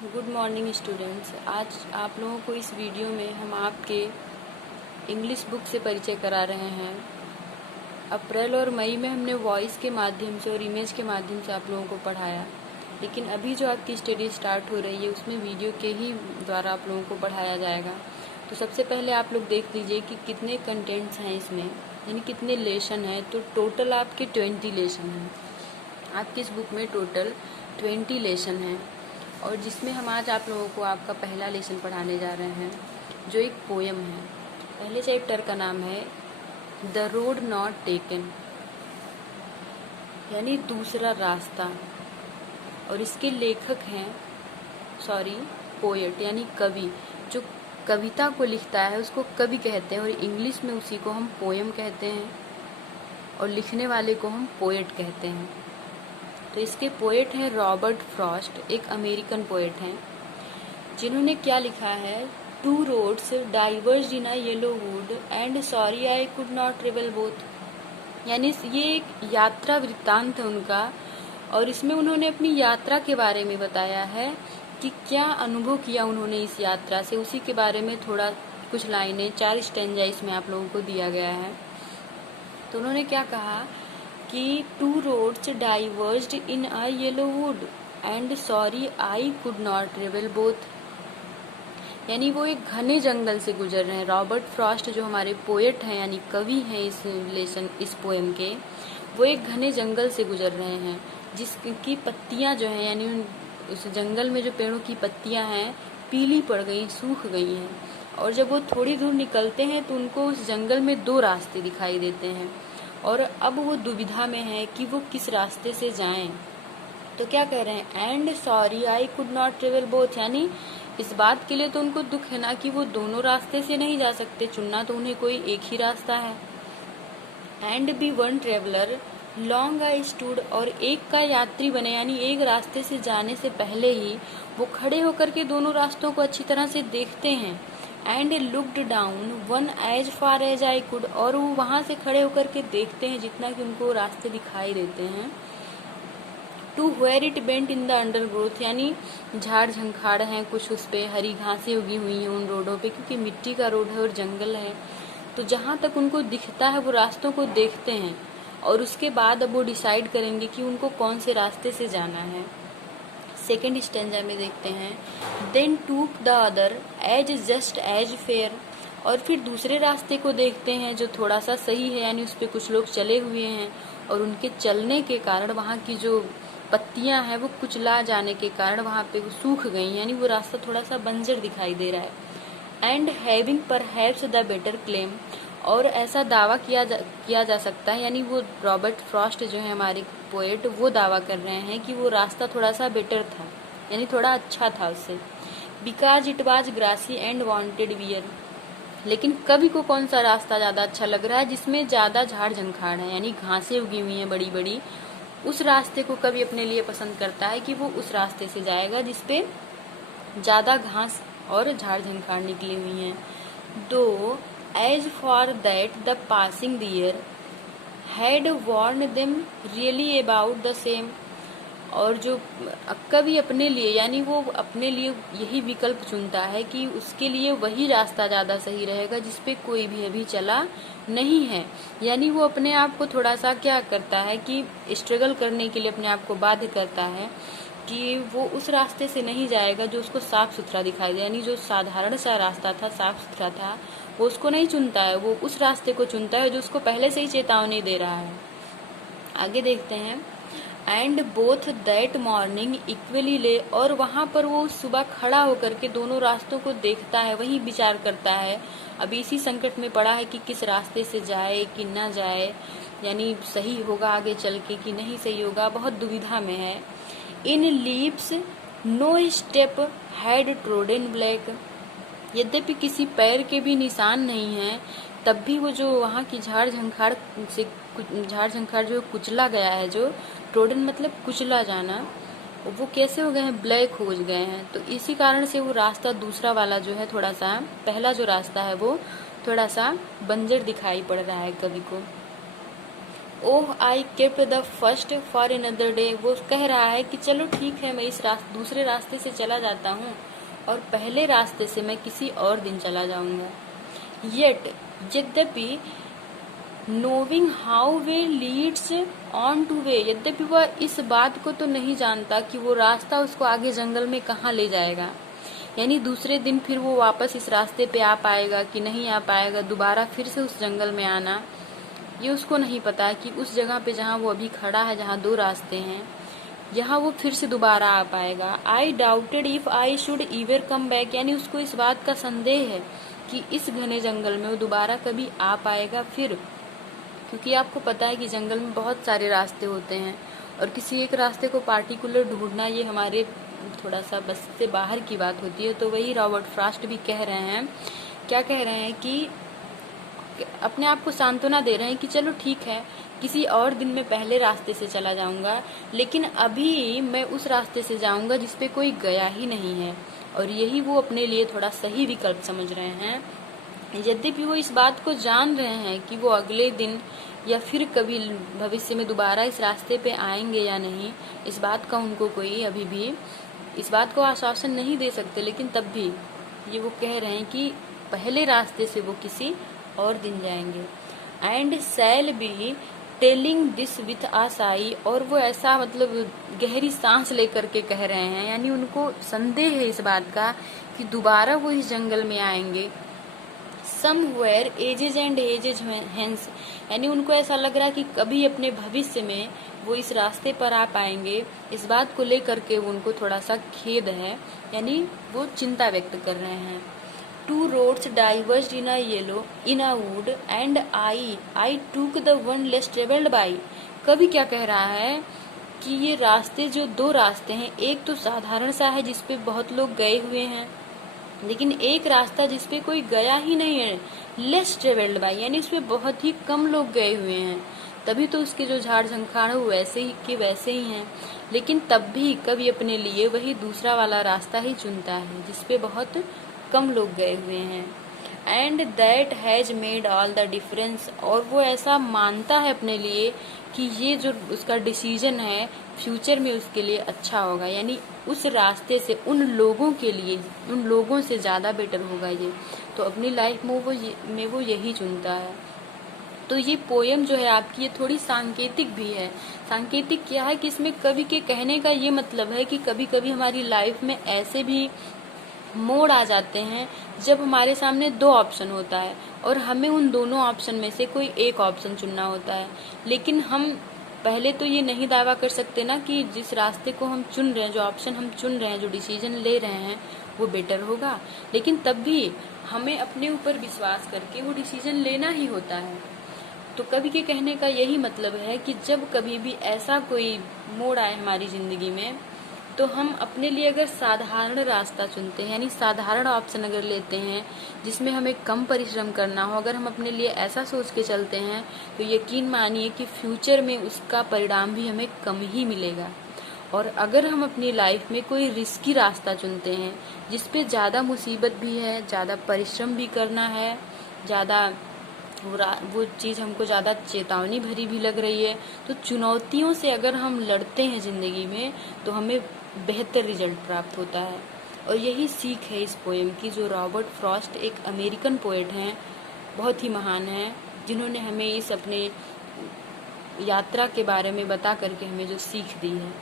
Good morning students. आज आप लोगों को इस वीडियो में हम आपके इंग्लिश बुक से परिचय करा रहे हैं। अप्रैल और मई में हमने वॉइस के माध्यम से और इमेज के माध्यम से आप लोगों को पढ़ाया, लेकिन अभी जो आपकी स्टडी स्टार्ट हो रही है उसमें वीडियो के ही द्वारा आप लोगों को पढ़ाया जाएगा। तो सबसे पहले आप लोग देख लीजिए कि कितने कंटेंट्स हैं इसमें, यानी कितने लेसन हैं। तो टोटल आपके 20 लेसन हैं। आपकी इस बुक में टोटल 20 लेसन हैं, और जिसमें हम आज आप लोगों को आपका पहला लेसन पढ़ाने जा रहे हैं, जो एक पोयम है। पहले चैप्टर का नाम है द रोड नॉट टेकन, यानी दूसरा रास्ता। और इसके लेखक हैं पोएट, यानी कवि। जो कविता को लिखता है उसको कवि कहते हैं, और इंग्लिश में उसी को हम पोयम कहते हैं, और लिखने वाले को हम पोएट कहते हैं। तो इसके पोएट हैं रॉबर्ट फ्रॉस्ट, एक अमेरिकन पोएट हैं, जिन्होंने क्या लिखा है, 2 roads diverged in a yellow wood and sorry I could not travel both। यानी ये एक यात्रा वृत्तांत है उनका, और इसमें उन्होंने अपनी यात्रा के बारे में बताया है कि क्या अनुभव किया उन्होंने इस यात्रा से, उसी के बारे में थोड़ा कुछ लाइनें, 4 स्टैंजा इसमें आप लोगों को दिया गया है। तो उन्होंने क्या कहा कि 2 roads diverged in a yellow wood and sorry I could not travel both। यानी वो एक घने जंगल से गुजर रहे हैं। रॉबर्ट फ्रॉस्ट जो हमारे पोएट हैं, यानी कवि हैं इस पोएम के, वो एक घने जंगल से गुजर रहे हैं, जिसकी पत्तियां जो हैं, यानी उस जंगल में जो पेड़ों की पत्तियां हैं पीली पड़ गई, सूख गई हैं। और जब वो थोड़ी दूर निकलते हैं तो उनको उस जंगल में 2 रास्ते दिखाई देते हैं, और अब वो दुविधा में है कि वो किस रास्ते से जाएं। तो क्या कह रहे हैं, and sorry I could not travel both, यानी इस बात के लिए तो उनको दुख है ना कि वो दोनों रास्ते से नहीं जा सकते, चुनना तो उन्हें कोई एक ही रास्ता है। And be one traveller long I stood, और एक का यात्री बने, यानी एक रास्ते से जाने से पहले ही वो खड़े होकर के दोनों रास्तों को अच्छी तरह से देखते हैं। And looked down one as far as I could, और वो वहां से खड़े होकर के देखते हैं जितना कि उनको रास्ते दिखाई देते हैं। To where it bent in the undergrowth, यानी झाड़ झंखाड़ हैं कुछ, उस पे हरी घासें उगी हुई हैं उन रोडों पे, क्योंकि मिट्टी का रोड है और जंगल है। तो जहां तक उनको दिखता है वो रास्तों को देखते हैं, और उसके बाद अब वो डिसाइड करेंगे कि उनको कौन से रास्ते से जाना है। सेकेंड स्टेंजा में देखते हैं, then took the other as just as fair, और फिर दूसरे रास्ते को देखते हैं जो थोड़ा सा सही है, यानी उस पर कुछ लोग चले हुए हैं, और उनके चलने के कारण वहाँ की जो पत्तियां हैं वो कुचला जाने के कारण वहाँ पे वो सूख गई, यानी वो रास्ता थोड़ा सा बंजर दिखाई दे रहा है। And having perhaps the better claim, और ऐसा दावा किया जा सकता है, यानी वो रॉबर्ट फ्रॉस्ट जो है हमारे पोएट, वो दावा कर रहे हैं कि वो रास्ता थोड़ा सा बेटर था, यानी थोड़ा अच्छा था उससे। Because it was grassy and wanted wear, लेकिन कवि को कौन सा रास्ता ज्यादा अच्छा लग रहा है, जिसमें ज्यादा झाड़ झंखाड़ है, यानी घासें उगी हुई हैं बड़ी बड़ी, उस रास्ते को कवि अपने लिए पसंद करता है कि वो उस रास्ते से जाएगा जिसपे ज्यादा घास और झाड़ झंखाड़ निकली हुई हैं। Though as for that the passing there had worn them really about the same, और जो कवि अपने लिए, यानी वो अपने लिए यही विकल्प चुनता है कि उसके लिए वही रास्ता ज्यादा सही रहेगा जिसपे कोई भी अभी चला नहीं है। यानी वो अपने आप को थोड़ा सा क्या करता है कि स्ट्रगल करने के लिए अपने आप को बाध्य करता है कि वो उस रास्ते से नहीं जाएगा जो उसको साफ सुथरा दिखाई दे, यानी जो साधारण सा रास्ता था, साफ सुथरा था, वो उसको नहीं चुनता है, वो उस रास्ते को चुनता है जो उसको पहले से ही चेतावनी दे रहा है। आगे देखते हैं, and both that morning equally ले, और वहां पर वो सुबह खड़ा होकर के दोनों रास्तों को देखता है, वही विचार करता है। अब इसी संकट में पड़ा है कि किस रास्ते से जाए कि ना जाए, यानी सही होगा आगे चल के कि नहीं सही होगा, बहुत दुविधा में है। In leaves no step had trodden black, यद्यपि किसी पैर के भी निशान नहीं है, तब भी वो जो वहाँ की झाड़ झंखाड़ जो कुचला गया है, जो ट्रोडन मतलब कुचला जाना, वो कैसे हो गए हैं, ब्लैक हो गए हैं। तो इसी कारण से वो रास्ता दूसरा वाला जो है, थोड़ा सा पहला जो रास्ता है वो थोड़ा सा बंजर दिखाई पड़ रहा है कवि को। Oh I kept the first for another day. वो कह रहा है कि चलो ठीक है, मैं इस दूसरे रास्ते से चला जाता हूँ और पहले रास्ते से मैं किसी और दिन चला जाऊंगा। यद्यपि नोविंग how way Leeds on two way, यद्यपि वह इस बात को तो नहीं जानता कि वो रास्ता उसको आगे जंगल में कहाँ ले जाएगा। यानी दूसरे दिन फिर वो वापस इस रास्ते पे आ पाएगा कि नहीं आ पाएगा, दोबारा फिर से उस जंगल में आना, ये उसको नहीं पता कि उस जगह पे जहाँ वो अभी खड़ा है, जहाँ दो रास्ते हैं, यहाँ वो फिर से दोबारा आ पाएगा। आई doubted if I should इवर come back, यानी उसको इस बात का संदेह है कि इस घने जंगल में वो दोबारा कभी आ पाएगा फिर, क्योंकि आपको पता है कि जंगल में बहुत सारे रास्ते होते हैं और किसी एक रास्ते को पार्टिकुलर ढूंढना ये हमारे थोड़ा सा बस से बाहर की बात होती है। तो वही रॉबर्ट फ्रॉस्ट भी कह रहे हैं, क्या कह रहे हैं कि अपने आप को सांत्वना दे रहे हैं कि चलो ठीक है, किसी और दिन में पहले रास्ते से चला जाऊंगा, लेकिन अभी मैं उस रास्ते से जाऊंगा जिस पे कोई गया ही नहीं है, और यही वो अपने लिए थोड़ा सही विकल्प समझ रहे हैं। यद्यपि वो इस बात को जान रहे हैं कि वो अगले दिन या फिर कभी भविष्य में दोबारा इस रास्ते पे आएंगे या नहीं, इस बात का उनको कोई अभी भी इस बात को आश्वासन नहीं दे सकते, लेकिन तब भी ये वो कह रहे हैं कि पहले रास्ते से वो किसी और दिन जाएंगे। And shall be telling this with आशाई, और वो ऐसा मतलब गहरी सांस लेकर के कह रहे हैं, यानी उनको संदेह है इस बात का कि दोबारा वो इस जंगल में आएंगे। Somewhere edges and edges hence, यानी उनको ऐसा लग रहा है कि कभी अपने भविष्य में वो इस रास्ते पर आ पाएंगे, इस बात को लेकर के उनको थोड़ा सा खेद है, यानी वो चिंता व्यक्त कर रहे हैं। Two roads diverged in a yellow in a wood and I took the one less travelled by. कभी क्या कह रहा है कि ये रास्ते जो दो रास्ते हैं, एक तो साधारण सा है जिसपे बहुत लोग गए हुए हैं, लेकिन एक रास्ता जिसपे कोई गया ही नहीं है, लेस ट्रेवल्ड बाई, यानी उसपे बहुत ही कम लोग गए हुए हैं, तभी तो उसके जो झाड़ झंखाड़ वो वैसे ही के वैसे ही हैं, लेकिन तब भी कभी अपने लिए वही दूसरा वाला रास्ता ही चुनता है जिसपे बहुत कम लोग गए हुए हैं। And that has made all the difference, और वो ऐसा मानता है अपने लिए कि ये जो उसका डिसीजन है फ्यूचर में उसके लिए अच्छा होगा, यानी उस रास्ते से उन लोगों के लिए उन लोगों से ज़्यादा बेटर होगा ये, तो अपनी लाइफ में वो यही चुनता है। तो ये पोयम जो है आपकी, ये थोड़ी सांकेतिक भी है। सांकेतिक क्या है कि इसमें कवि के कहने का ये मतलब है कि कभी कभी हमारी लाइफ में ऐसे भी मोड़ आ जाते हैं जब हमारे सामने दो ऑप्शन होता है और हमें उन दोनों ऑप्शन में से कोई एक ऑप्शन चुनना होता है, लेकिन हम पहले तो ये नहीं दावा कर सकते ना कि जिस रास्ते को हम चुन रहे हैं, जो ऑप्शन हम चुन रहे हैं, जो डिसीजन ले रहे हैं वो बेटर होगा, लेकिन तब भी हमें अपने ऊपर विश्वास करके वो डिसीजन लेना ही होता है। तो कवि के कहने का यही मतलब है कि जब कभी भी ऐसा कोई मोड़ आए हमारी जिंदगी में, तो हम अपने लिए अगर साधारण रास्ता चुनते हैं, यानी साधारण ऑप्शन अगर लेते हैं जिसमें हमें कम परिश्रम करना हो, अगर हम अपने लिए ऐसा सोच के चलते हैं, तो यकीन मानिए कि फ्यूचर में उसका परिणाम भी हमें कम ही मिलेगा। और अगर हम अपनी लाइफ में कोई रिस्की रास्ता चुनते हैं जिसपे ज़्यादा मुसीबत भी है, ज़्यादा परिश्रम भी करना है, ज़्यादा वो चीज़ हमको ज़्यादा चेतावनी भरी भी लग रही है, तो चुनौतियों से अगर हम लड़ते हैं ज़िंदगी में तो हमें बेहतर रिजल्ट प्राप्त होता है। और यही सीख है इस पोएम की, जो रॉबर्ट फ्रॉस्ट एक अमेरिकन पोएट हैं, बहुत ही महान हैं, जिन्होंने हमें इस अपने यात्रा के बारे में बता करके हमें जो सीख दी है।